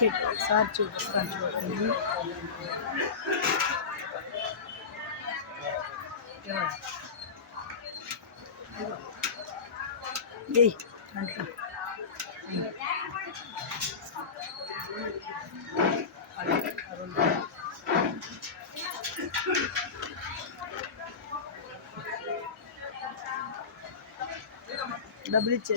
Packet ఒకసారి చూపిస్తాను చూడండి ఏయ్ అంటే డబ్బులు ఇచ్చే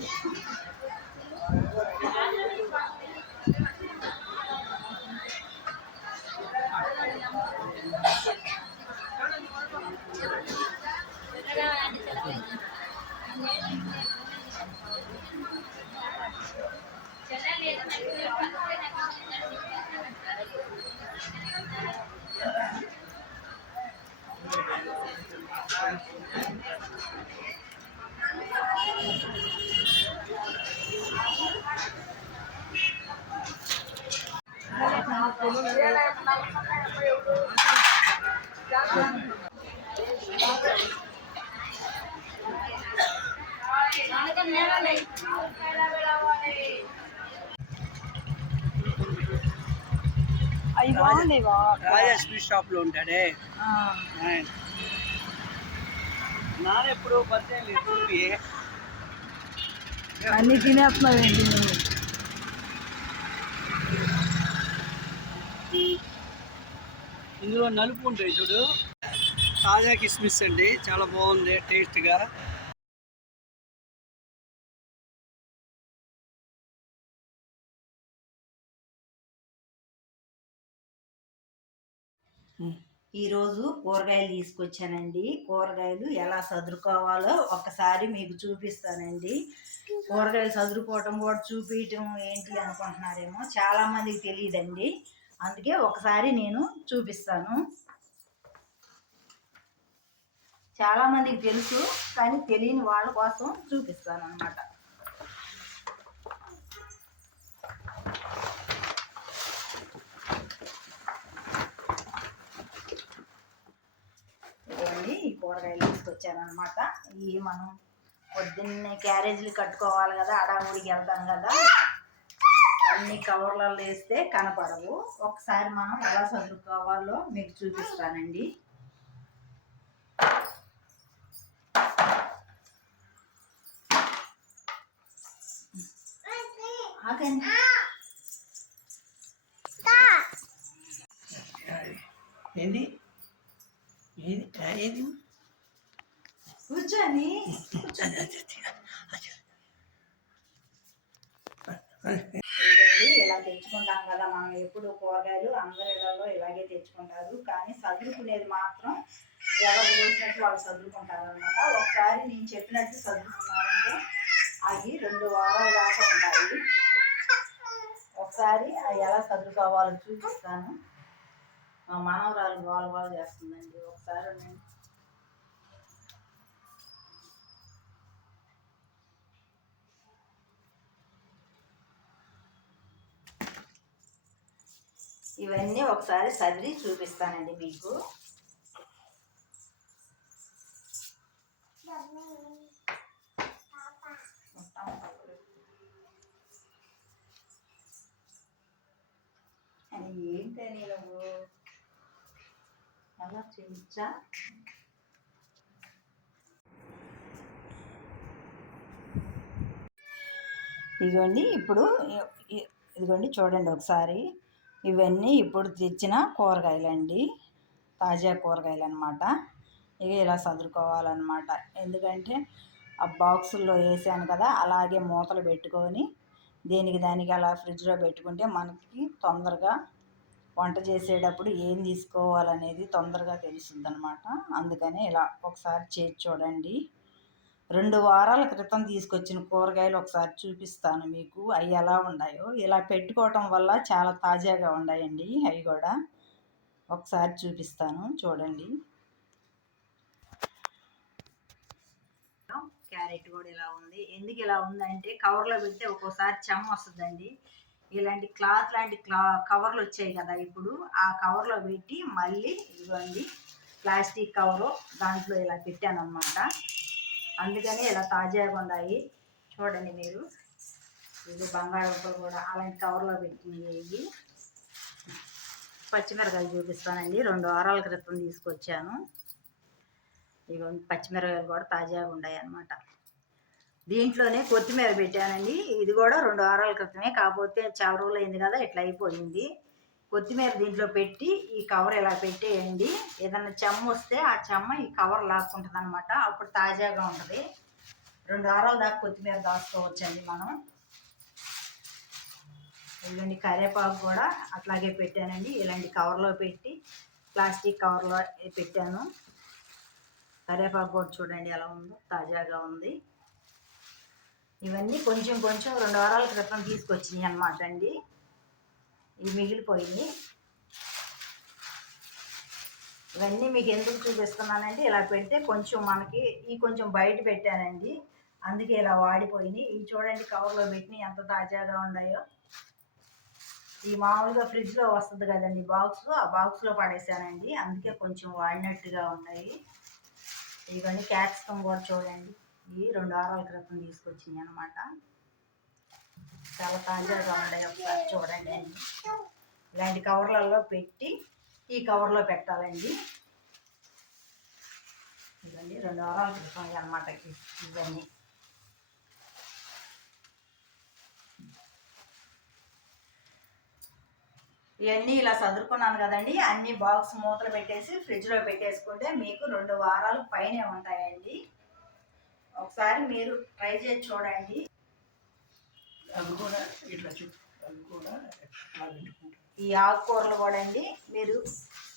అవి బాగుండేవా రాజా స్వీట్ షాప్లో ఉంటాడే. నాన్న ఎప్పుడు పరిచయం లేదు. అన్ని తినేస్తున్నావేంటి నువ్వు? ఇందులో నలుపు ఉంటాయి చూడు. తాజా కిస్మిస్ అండి. చాలా బాగుంది టేస్ట్గా. ఈరోజు కూరగాయలు తీసుకొచ్చానండి. కూరగాయలు ఎలా సదురుకోవాలో ఒకసారి మీకు చూపిస్తానండి. కూరగాయలు సదురుకోవటం కూడా చూపించటం ఏంటి అనుకుంటున్నారేమో చాలామందికి తెలియదండి. అందుకే ఒకసారి నేను చూపిస్తాను. చాలామందికి తెలుసు కానీ తెలియని వాళ్ళ కోసం చూపిస్తాను అనమాట ఇవ్వండి ఈ కూరగాయలు తీసుకొచ్చాను అనమాట ఇవి మనం పొద్దున్నే క్యారేజీలు కట్టుకోవాలి కదా అడావుడికి వెళ్తాం కదా. అన్ని కవర్లలో వేస్తే కనపడవు. ఒకసారి మనం ఎలా చదువుకోవాలో మీకు చూపిస్తానండి. ఏంటి కూర్చొని ఇలా తెచ్చుకుంటాం కదా మనం. ఎప్పుడు కూరగాయలు అందరి ఇళ్ళలో ఇలాగే తెచ్చుకుంటారు. కానీ చదువుకునేది మాత్రం ఎవరు చూసినట్టు వాళ్ళు చదువుకుంటారు అనమాట ఒకసారి నేను చెప్పినట్టు చదువుకున్నారంటే అవి రెండు వారాల దాకా ఉంటాయి. ఒకసారి అవి ఎలా చదువుకోవాలో చూపిస్తాను. మా మనవరాలు గోల గోల చేస్తుందండి. ఒకసారి నేను ఇవన్నీ ఒకసారి సదిరి చూపిస్తానండి మీకు. అని ఏంటని నువ్వు? అలా చూపించా? ఇదిగోండి ఇప్పుడు ఇదిగోండి చూడండి ఒకసారి. ఇవన్నీ ఇప్పుడు తెచ్చిన కూరగాయలండి. తాజా కూరగాయలు అనమాట ఇక ఇలా సదురుకోవాలన్నమాట. ఎందుకంటే ఆ బాక్సుల్లో వేసాను కదా అలాగే మూతలు పెట్టుకొని దేనికి దానికి అలా ఫ్రిడ్జ్లో పెట్టుకుంటే మనకి తొందరగా వంట చేసేటప్పుడు ఏం తీసుకోవాలనేది తొందరగా తెలుస్తుంది అనమాట అందుకనే ఇలా ఒకసారి చేసి చూడండి. రెండు వారాల క్రితం తీసుకొచ్చిన కూరగాయలు ఒకసారి చూపిస్తాను మీకు. అవి ఎలా ఉన్నాయో ఇలా పెట్టుకోవటం వల్ల చాలా తాజాగా ఉన్నాయండి అవి కూడా ఒకసారి చూపిస్తాను. చూడండి. క్యారెట్ కూడా ఇలా ఉంది. ఎందుకు ఇలా ఉందంటే కవర్లో పెడితే ఒక్కోసారి చెమ్మ వస్తుందండి. ఇలాంటి క్లాత్ లాంటి క్లా కవర్లు వచ్చాయి కదా ఇప్పుడు. ఆ కవర్లో పెట్టి మళ్ళీ ఇవ్వండి ప్లాస్టిక్ కవరు దాంట్లో ఇలా పెట్టాను అనమాట అందుకని ఇలా తాజాగా ఉన్నాయి. చూడండి మీరు. ఇది బంగాళదుంపలు కూడా అలాంటి కవర్లో పెట్టినవి పచ్చిమిరకాయలు చూపిస్తానండి. రెండు వారాల క్రితం తీసుకొచ్చాను. ఇవి పచ్చిమిరకాయలు కూడా తాజాగా ఉన్నాయి అన్నమాట దీంట్లోనే కొత్తిమీర పెట్టానండి. ఇది కూడా రెండు వారాల క్రితమే. కాకపోతే చాలా రోజులు అయింది కదా ఇట్లా అయిపోయింది. కొత్తిమీర దీంట్లో పెట్టి ఈ కవర్ ఇలా పెట్టేయండి? ఏదన్నా చెమ్మ వస్తే ఆ చెమ్మ ఈ కవర్ లాక్కుంటుంది అనమాట అప్పుడు తాజాగా ఉంటుంది. రెండు వారాల దాకా కొత్తిమీర దాచుకోవచ్చండి మనం. ఇలాంటి కరివేపాకు కూడా అట్లాగే పెట్టానండి. ఇలాంటి కవర్లో పెట్టి ప్లాస్టిక్ కవర్లో పెట్టాను. కరివేపాకు కూడా చూడండి ఎలా ఉందో తాజాగా ఉంది. ఇవన్నీ కొంచెం కొంచెం రెండు వారాల క్రితం తీసుకొచ్చినాయి అనమాట అండి. ఇవి మిగిలిపోయినాయి. ఇవన్నీ మీకు ఎందుకు చూపిస్తున్నానంటే ఇలా పెడితే కొంచెం మనకి ఈ కొంచెం బయట పెట్టానండి. అందుకే ఇలా వాడిపోయినాయి. ఇవి చూడండి కవర్లో పెట్టినాయి ఎంత తాజాగా ఉన్నాయో. ఈ మామూలుగా ఫ్రిడ్జ్లో వస్తుంది కదండి బాక్స్ ఆ బాక్స్లో పడేసానండి. అందుకే కొంచెం వాడినట్టుగా ఉన్నాయి. ఇవన్నీ క్యాప్సికమ్ కూడా చూడండి. ఇవి రెండు వారాల క్రితం తీసుకొచ్చినాయి అనమాట చాలా తాజాగా ఉన్నాయి. ఒకసారి చూడండి. అండి ఇలాంటి కవర్లలో పెట్టి ఈ కవర్లో పెట్టాలండి. ఇవన్నీ రెండు వారాల క్రితం అనమాట ఇవన్నీ. ఇవన్నీ ఇలా చదువుకున్నాను కదండి. అన్ని బాక్స్ మూతలు పెట్టేసి ఫ్రిడ్జ్లో పెట్టేసుకుంటే మీకు రెండు వారాలు పైనే ఉంటాయండి. ఒకసారి మీరు ట్రై చేసి చూడండి. అవి కూడా ఇట్లా చుట్టూ అవి కూడా ఈ ఆకుకూరలు కూడా అండి మీరు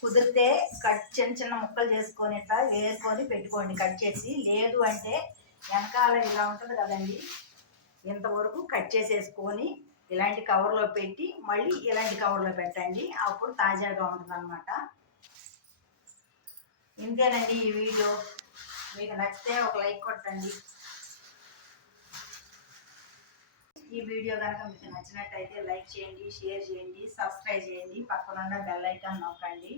కుదిరితే కట్ చిన్న చిన్న ముక్కలు చేసుకొని ఇట్లా వేసుకొని పెట్టుకోండి కట్ చేసి. లేదు అంటే వెనకాల ఇలా ఉంటుంది కదండి ఇంతవరకు కట్ చేసేసుకొని ఇలాంటి కవర్లో పెట్టి మళ్ళీ ఇలాంటి కవర్లో పెట్టండి అప్పుడు తాజాగా ఉంటుంది అనమాట ఇంతేనండి ఈ వీడియో. మీకు నచ్చితే ఒక లైక్ కొట్టండి. ఈ వీడియో కనుక మీకు నచ్చినట్టయితే లైక్ చేయండి షేర్ చేయండి సబ్స్క్రైబ్ చేయండి. పక్కనున్న బెల్ ఐకాన్ నొక్కండి.